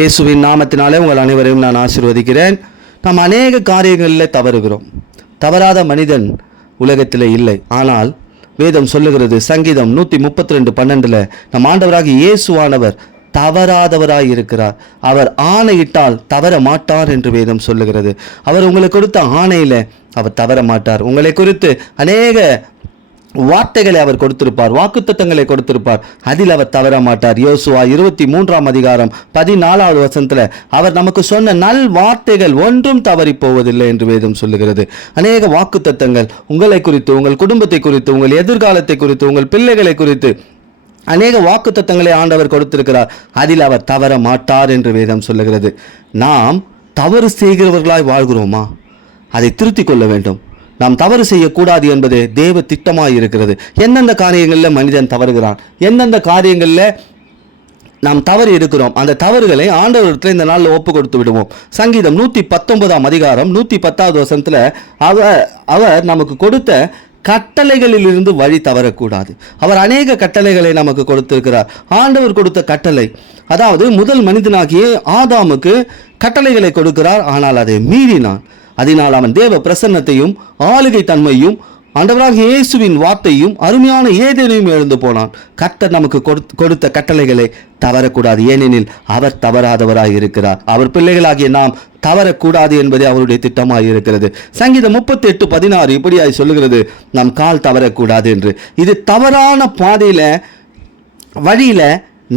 இயேசுவின் நாமத்தினாலே உங்கள் அனைவரையும் நான் ஆசீர்வதிக்கிறேன். நாம் அநேக காரியங்களில் தவறுகிறோம். தவறாத மனிதன் உலகத்தில் இல்லை. ஆனால் வேதம் சொல்லுகிறது, சங்கீதம் 132:12 நம் ஆண்டவராகிய இயேசுவானவர் தவறாதவராய் இருக்கிறார். அவர் ஆணையிட்டால் தவற மாட்டார் என்று வேதம் சொல்லுகிறது. அவர் உங்களுக்கு கொடுத்த ஆணையில் அவர் தவற மாட்டார். உங்களை குறித்து அநேக வார்த்தைகளை அவர் கொடுத்திருப்பார், வாக்குத்தத்தங்களை கொடுத்திருப்பார். அதில் அவர் தவற மாட்டார். யோசுவா 23:14 அவர் நமக்கு சொன்ன நல் வார்த்தைகள் ஒன்றும் தவறி போவதில்லை என்று வேதம் சொல்லுகிறது. அநேக வாக்குத்தத்தங்கள் உங்களை குறித்து, உங்கள் குடும்பத்தை குறித்து, உங்கள் எதிர்காலத்தை குறித்து, உங்கள் பிள்ளைகளை குறித்து அநேக வாக்குத்தத்தங்களை ஆண்டவர் கொடுத்திருக்கிறார். அதில் அவர் தவற மாட்டார் என்று வேதம் சொல்லுகிறது. நாம் தவறு செய்கிறவர்களாய் வாழ்கிறோமா? அதை திருத்திக் கொள்ள வேண்டும். நாம் தவறு செய்யக்கூடாது என்பது தேவ திட்டமாக இருக்கிறது. எந்தெந்த காரியங்களில் மனிதன் தவறுகிறான், எந்தெந்த காரியங்களில் நாம் தவறு இருக்கிறோம், அந்த தவறுகளை ஆண்டவரிடத்தில் இந்த நாளில் ஒப்பு கொடுத்து விடுவோம். சங்கீதம் 119:110 அவர் நமக்கு கொடுத்த கட்டளைகளிலிருந்து வழி தவறக்கூடாது. அவர் அநேக கட்டளைகளை நமக்கு கொடுத்திருக்கிறார். ஆண்டவர் கொடுத்த கட்டளை, அதாவது முதல் மனிதனாகிய ஆதாமுக்கு கட்டளைகளை கொடுக்கிறார். ஆனால் அதை மீறினான். அதனால் அவன் தேவ பிரசன்னத்தையும் ஆளுகை தன்மையும் ஆண்டவராகிய இயேசுவின் வார்த்தையும் அருமையான ஏதேனையும் எழுந்து போனான். கர்த்தர் நமக்கு கொடுத்த கட்டளைகளை தவறக்கூடாது. ஏனெனில் அவர் தவறாதவராய் இருக்கிறார். அவர் பிள்ளைகளாகிய நாம் தவறக்கூடாது என்பதே அவருடைய திட்டமாக இருக்கிறது. சங்கீதம் 38:16 இப்படியாய் சொல்லுகிறது, நாம் கால் தவறக்கூடாது என்று. இது தவறான வழியில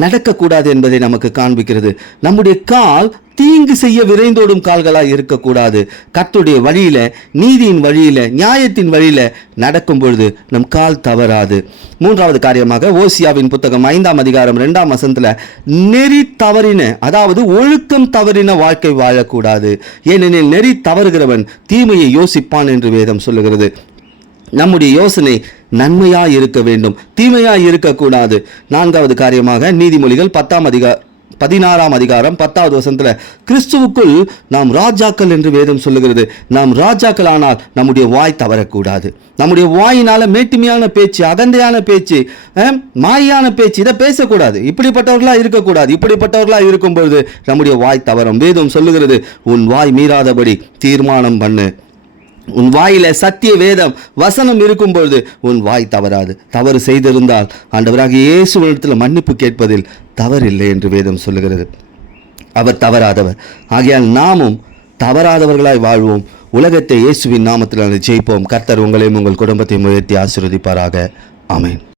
நடக்கக்கூடாது என்பதை நமக்கு காண்பிக்கிறது. நம்முடைய கால் தீங்கு செய்ய விரைந்தோடும் கால்களாய் இருக்கக்கூடாது. கர்த்தருடைய வழியில, நீதியின் வழியில, நியாயத்தின் வழியில நடக்கும் பொழுது நம் கால் தவறாது. மூன்றாவது காரியமாக ஓசியாவின் புத்தகம் 5:2 நெறி தவறின, அதாவது ஒழுக்கம் தவறின வாழ்க்கை வாழக்கூடாது. ஏனெனில் நெறி தவறுகிறவன் தீமையை யோசிப்பான் என்று வேதம் சொல்லுகிறது. நம்முடைய யோசனை நன்மையாய் இருக்க வேண்டும், தீமையாய் இருக்கக்கூடாது. நான்காவது காரியமாக நீதிமொழிகள் 16:10 கிறிஸ்துவுக்குள் நாம் ராஜாக்கள் என்று வேதம் சொல்லுகிறது. நாம் ராஜாக்கள் ஆனால் நம்முடைய வாய் தவறக்கூடாது. நம்முடைய வாயினால மேட்டுமையான பேச்சு, அகந்தையான பேச்சு, மாயான பேச்சு இதை பேசக்கூடாது. இப்படிப்பட்டவர்களா இருக்கக்கூடாது. இப்படிப்பட்டவர்களா இருக்கும் பொழுது நம்முடைய வாய் தவறும். வேதம் சொல்லுகிறது, உன் வாய் மீறாதபடி தீர்மானம் பண்ணு. உன் வாயில சத்திய வேதம் வசனம் இருக்கும் பொழுது உன் வாய் தவறாது. தவறு செய்திருந்தால் ஆண்டவராகிய இயேசுவினிடத்தில் மன்னிப்பு கேட்பதில் தவறில்லை என்று வேதம் சொல்லுகிறது. அவர் தவறாதவர். ஆகையால் நாமும் தவறாதவர்களாய் வாழ்வோம். உலகத்தை இயேசுவின் நாமத்தில் ஜெயிப்போம். கர்த்தர் உங்களையும் உங்கள் குடும்பத்தையும் உயர்த்தி ஆசீர்வதிப்பாராக. ஆமென்.